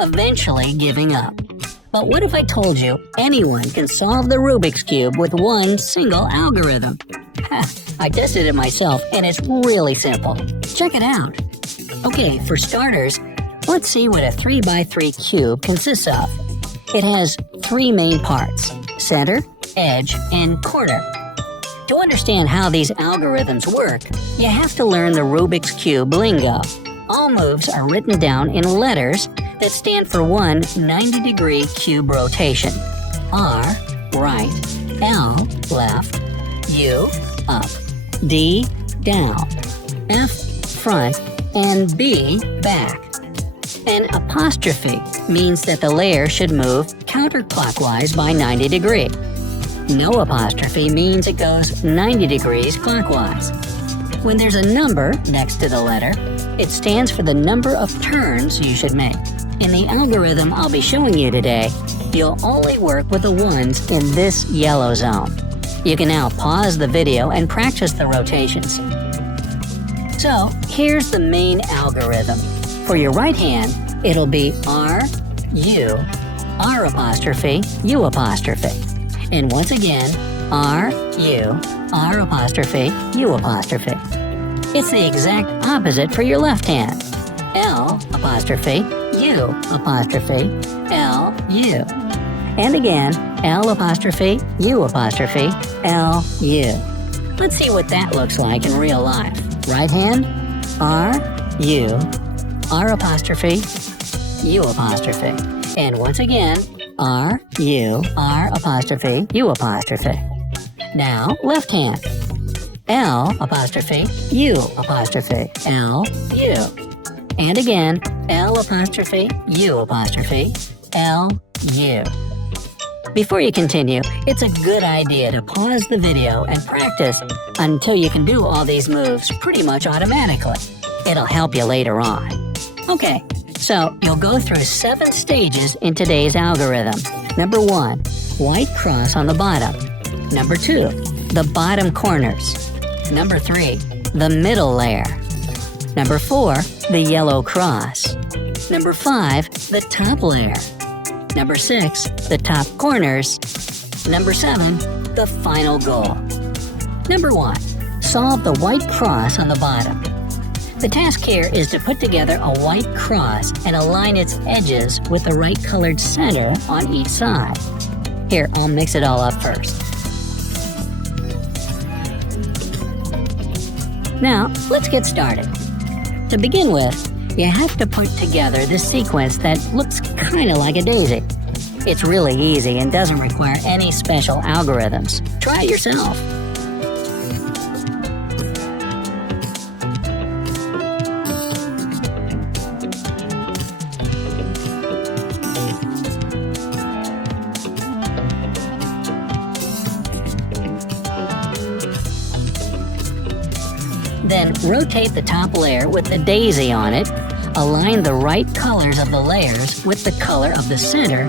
Eventually giving up. But what if I told you anyone can solve the Rubik's Cube with one single algorithm? I tested it myself, and it's really simple. Check it out. Okay, for starters, let's see what a 3x3 cube consists of. It has three main parts: center, edge, and corner. To understand how these algorithms work, you have to learn the Rubik's Cube lingo. All moves are written down in letters that stand for one 90-degree cube rotation. R, right, L, left, U, up, D, down, F, front, and B, back. An apostrophe means that the layer should move counterclockwise by 90 degrees. No apostrophe means it goes 90 degrees clockwise. When there's a number next to the letter, it stands for the number of turns you should make. In the algorithm I'll be showing you today, you'll only work with the ones in this yellow zone. You can now pause the video and practice the rotations. So, here's the main algorithm. For your right hand, it'll be R, U, R apostrophe, U apostrophe. And once again, R, U, R apostrophe, U apostrophe. It's the exact opposite for your left hand. L apostrophe, U apostrophe, L, U. And again, L apostrophe, U apostrophe, L, U. Let's see what that looks like in real life. Right hand, R, U, R apostrophe, U apostrophe. And once again, R, U, R apostrophe, U apostrophe. Now, left hand. L apostrophe, U apostrophe, L, U. And again, L apostrophe, U apostrophe, L, U. Before you continue, it's a good idea to pause the video and practice until you can do all these moves pretty much automatically. It'll help you later on. Okay, so you'll go through 7 stages in today's algorithm. Number 1, white cross on the bottom. Number 2, the bottom corners. Number 3, the middle layer. Number 4, the yellow cross. Number 5, the top layer. Number 6, the top corners. Number 7, the final goal. Number 1, solve the white cross on the bottom. The task here is to put together a white cross and align its edges with the right colored center on each side. Here, I'll mix it all up first. Now, let's get started. To begin with, you have to put together this sequence that looks kind of like a daisy. It's really easy and doesn't require any special algorithms. Try it yourself. Then rotate the top layer with the daisy on it, align the right colors of the layers with the color of the center,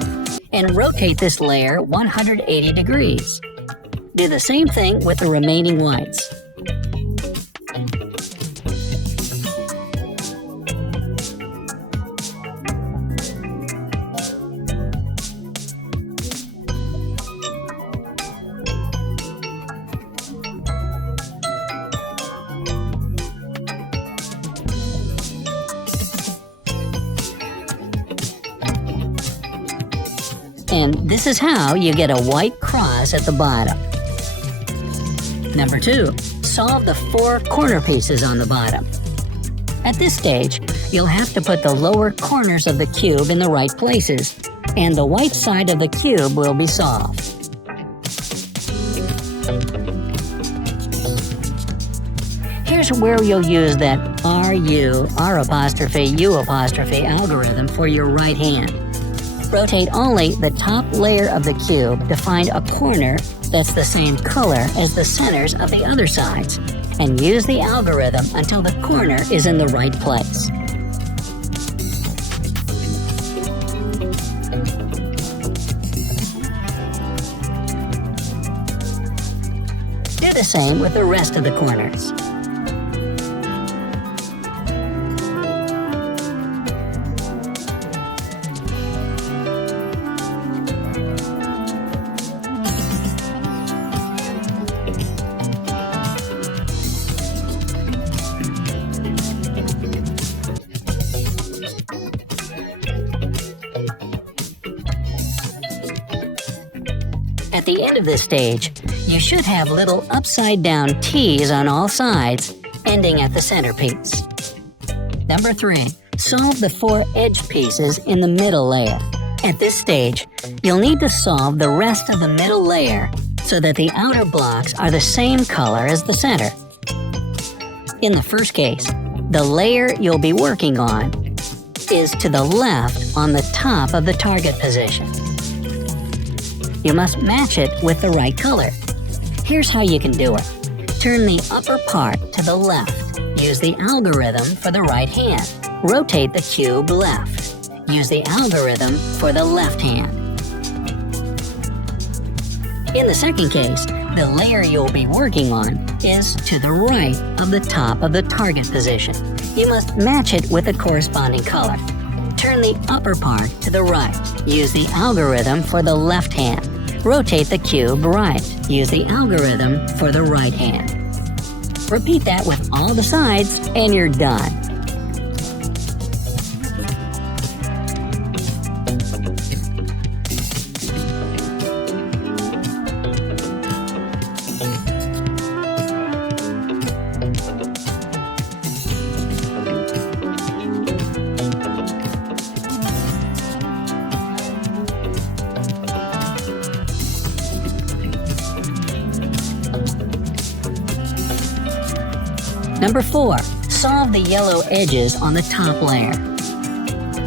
and rotate this layer 180 degrees. Do the same thing with the remaining whites. And this is how you get a white cross at the bottom. Number 2, solve the 4 corner pieces on the bottom. At this stage, you'll have to put the lower corners of the cube in the right places, and the white side of the cube will be solved. Here's where you'll use that RU, R apostrophe, U apostrophe algorithm for your right hand. Rotate only the top layer of the cube to find a corner that's the same color as the centers of the other sides, and use the algorithm until the corner is in the right place. Do the same with the rest of the corners. At the end of this stage, you should have little upside-down T's on all sides, ending at the centerpiece. Number 3. Solve the 4 edge pieces in the middle layer. At this stage, you'll need to solve the rest of the middle layer so that the outer blocks are the same color as the center. In the first case, the layer you'll be working on is to the left on the top of the target position. You must match it with the right color. Here's how you can do it. Turn the upper part to the left. Use the algorithm for the right hand. Rotate the cube left. Use the algorithm for the left hand. In the second case, the layer you'll be working on is to the right of the top of the target position. You must match it with the corresponding color. Turn the upper part to the right. Use the algorithm for the left hand. Rotate the cube right. Use the algorithm for the right hand. Repeat that with all the sides and you're done. Number 4. Solve the yellow edges on the top layer.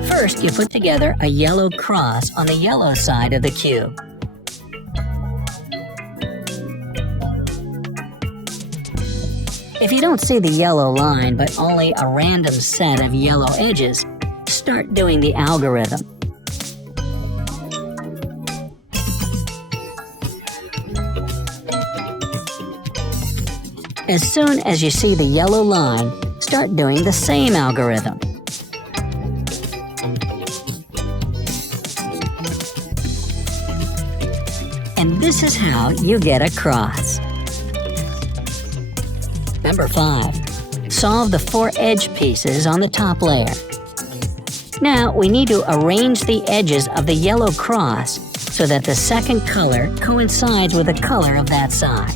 First, you put together a yellow cross on the yellow side of the cube. If you don't see the yellow line but only a random set of yellow edges, start doing the algorithm. As soon as you see the yellow line, start doing the same algorithm. And this is how you get a cross. Number 5. Solve the 4 edge pieces on the top layer. Now we need to arrange the edges of the yellow cross so that the second color coincides with the color of that side.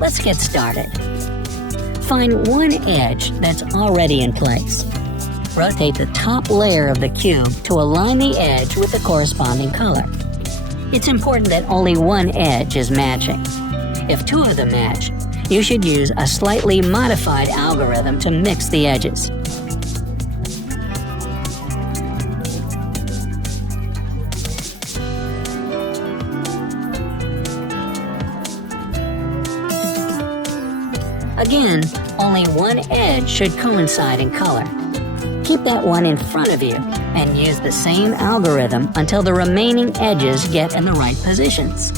Let's get started. Find one edge that's already in place. Rotate the top layer of the cube to align the edge with the corresponding color. It's important that only one edge is matching. If 2 of them match, you should use a slightly modified algorithm to mix the edges. Again, only one edge should coincide in color. Keep that one in front of you and use the same algorithm until the remaining edges get in the right positions.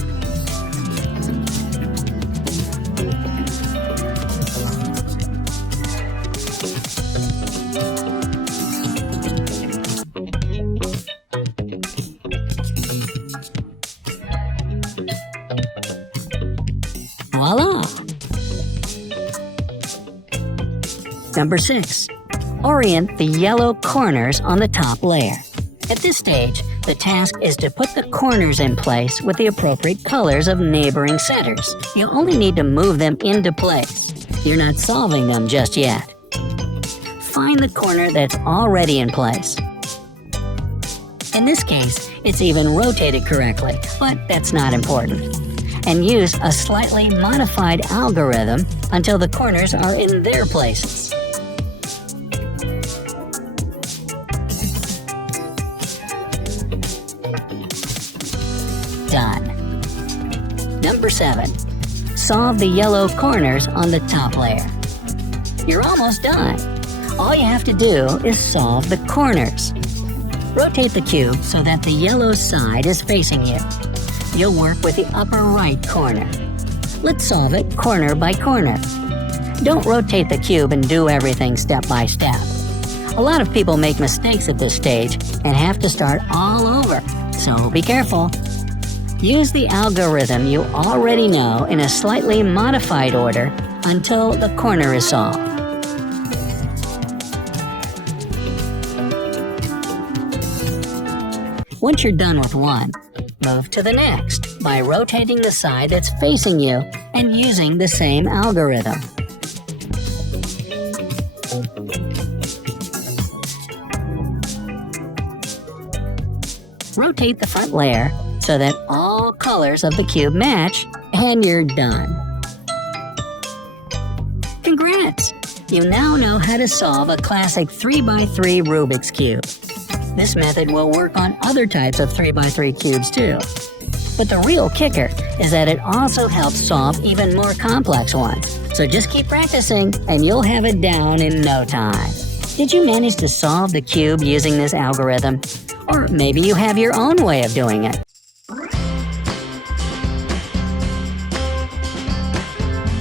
Voila! Number 6. Orient the yellow corners on the top layer. At this stage, the task is to put the corners in place with the appropriate colors of neighboring centers. You only need to move them into place. You're not solving them just yet. Find the corner that's already in place. In this case, it's even rotated correctly, but that's not important. And use a slightly modified algorithm until the corners are in their places. Done. Number 7. Solve the yellow corners on the top layer. You're almost done. All you have to do is solve the corners. Rotate the cube so that the yellow side is facing you. you'll work with the upper right corner. Let's solve it corner by corner. Don't rotate the cube and do everything step by step. A lot of people make mistakes at this stage and have to start all over, so be careful. Use the algorithm you already know in a slightly modified order until the corner is solved. Once you're done with one, move to the next by rotating the side that's facing you and using the same algorithm. Rotate the front layer so that all colors of the cube match, and you're done. Congrats! You now know how to solve a classic 3x3 Rubik's Cube. This method will work on other types of 3x3 cubes too. But the real kicker is that it also helps solve even more complex ones. So just keep practicing and you'll have it down in no time. Did you manage to solve the cube using this algorithm? Or maybe you have your own way of doing it.